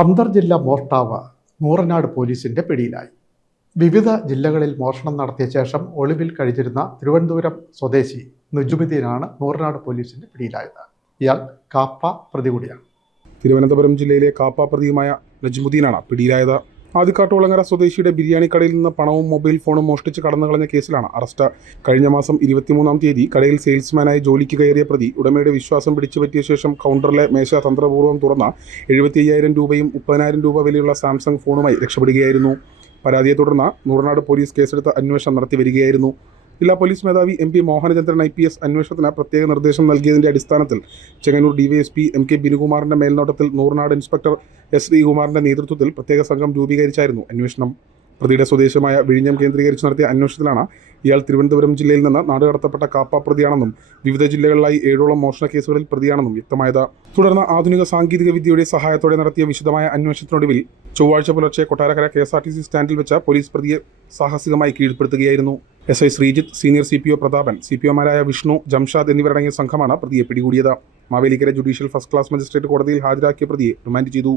അന്തർജില്ലാ മോഷ്ടാവ് നൂറനാട് പോലീസിന്റെ പിടിയിലായി. വിവിധ ജില്ലകളിൽ മോഷണം നടത്തിയ ശേഷം ഒളിവിൽ കഴിഞ്ഞിരുന്ന തിരുവനന്തപുരം സ്വദേശി നജുമുദ്ദീനാണ് നൂറനാട് പോലീസിന്റെ പിടിയിലായത്. ഇയാൾ കാപ്പ പ്രതി കൂടിയാണ്. തിരുവനന്തപുരം ജില്ലയിലെ കാപ്പ പ്രതിയുമായ നജുമുദ്ദീനാണ് പിടിയിലായത്. ആദിക്കാട്ടുകുളങ്ങര സ്വദേശിയുടെ ബിരിയാണി കടയിൽ നിന്ന് പണവും മൊബൈൽ ഫോണും മോഷ്ടിച്ച് കടന്നു കളഞ്ഞ കേസിലാണ് അറസ്റ്റ്. കഴിഞ്ഞ മാസം 23-ാം തീയതി കടയിൽ സെയിൽസ്മാനായി ജോലിക്ക് കയറിയ പ്രതി ഉടമയുടെ വിശ്വാസം പിടിച്ചുപറ്റിയ ശേഷം കൗണ്ടറിലെ മേശ തന്ത്രപൂർവ്വം തുറന്ന 75,000 രൂപയും 30,000 രൂപ വിലയുള്ള സാംസങ് ഫോണുമായി രക്ഷപ്പെടുകയായിരുന്നു. പരാതിയെ തുടർന്ന് നൂറനാട് പോലീസ് കേസെടുത്ത് അന്വേഷണം നടത്തി വരികയായിരുന്നു. ജില്ലാ പോലീസ് മേധാവി MP മോഹനചന്ദ്രൻ IPS അന്വേഷണത്തിന് പ്രത്യേക നിർദ്ദേശം നൽകിയതിന്റെ അടിസ്ഥാനത്തിൽ ചെങ്ങന്നൂർ DYSP MK ബിനുകുമാറിന്റെ മേൽനോട്ടത്തിൽ നൂറനാട് ഇൻസ്പെക്ടർ S ശ്രീകുമാറിന്റെ നേതൃത്വത്തിൽ പ്രത്യേക സംഘം രൂപീകരിച്ചായിരുന്നു അന്വേഷണം. പ്രതിയുടെ സ്വദേശമായ വിഴിഞ്ഞം കേന്ദ്രീകരിച്ച് നടത്തിയ അന്വേഷണത്തിലാണ് ഇയാൾ തിരുവനന്തപുരം ജില്ലയിൽ നിന്ന് നാടുകടത്തപ്പെട്ട കാപ്പ പ്രതിയാണെന്നും വിവിധ ജില്ലകളിലായി 7ഓളം മോഷണ കേസുകളിൽ പ്രതിയാണെന്നും വ്യക്തമായത്. തുടർന്ന് ആധുനിക സാങ്കേതിക വിദ്യയുടെ സഹായത്തോടെ നടത്തിയ വിശദമായ അന്വേഷണത്തിനൊടുവിൽ ചൊവ്വാഴ്ച പുലർച്ചെ കൊട്ടാരക്കര KSRTC സ്റ്റാൻഡിൽ വെച്ച് പോലീസ് പ്രതിയെ സാഹസികമായി കീഴ്പ്പെടുത്തുകയായിരുന്നു. SI Sreejith, senior CPO Prathapan, CPOമാരായ വിഷ്ണു, ജംഷാദ് എന്നിവരടങ്ങിയ സംഘമാണ് പ്രതിയെ പിടികൂടിയത്. Mavelikkara judicial first class magistrate കോടതിയിൽ ഹാജരാക്കിയ പ്രതിയെ റിമാൻഡ് ചെയ്തു.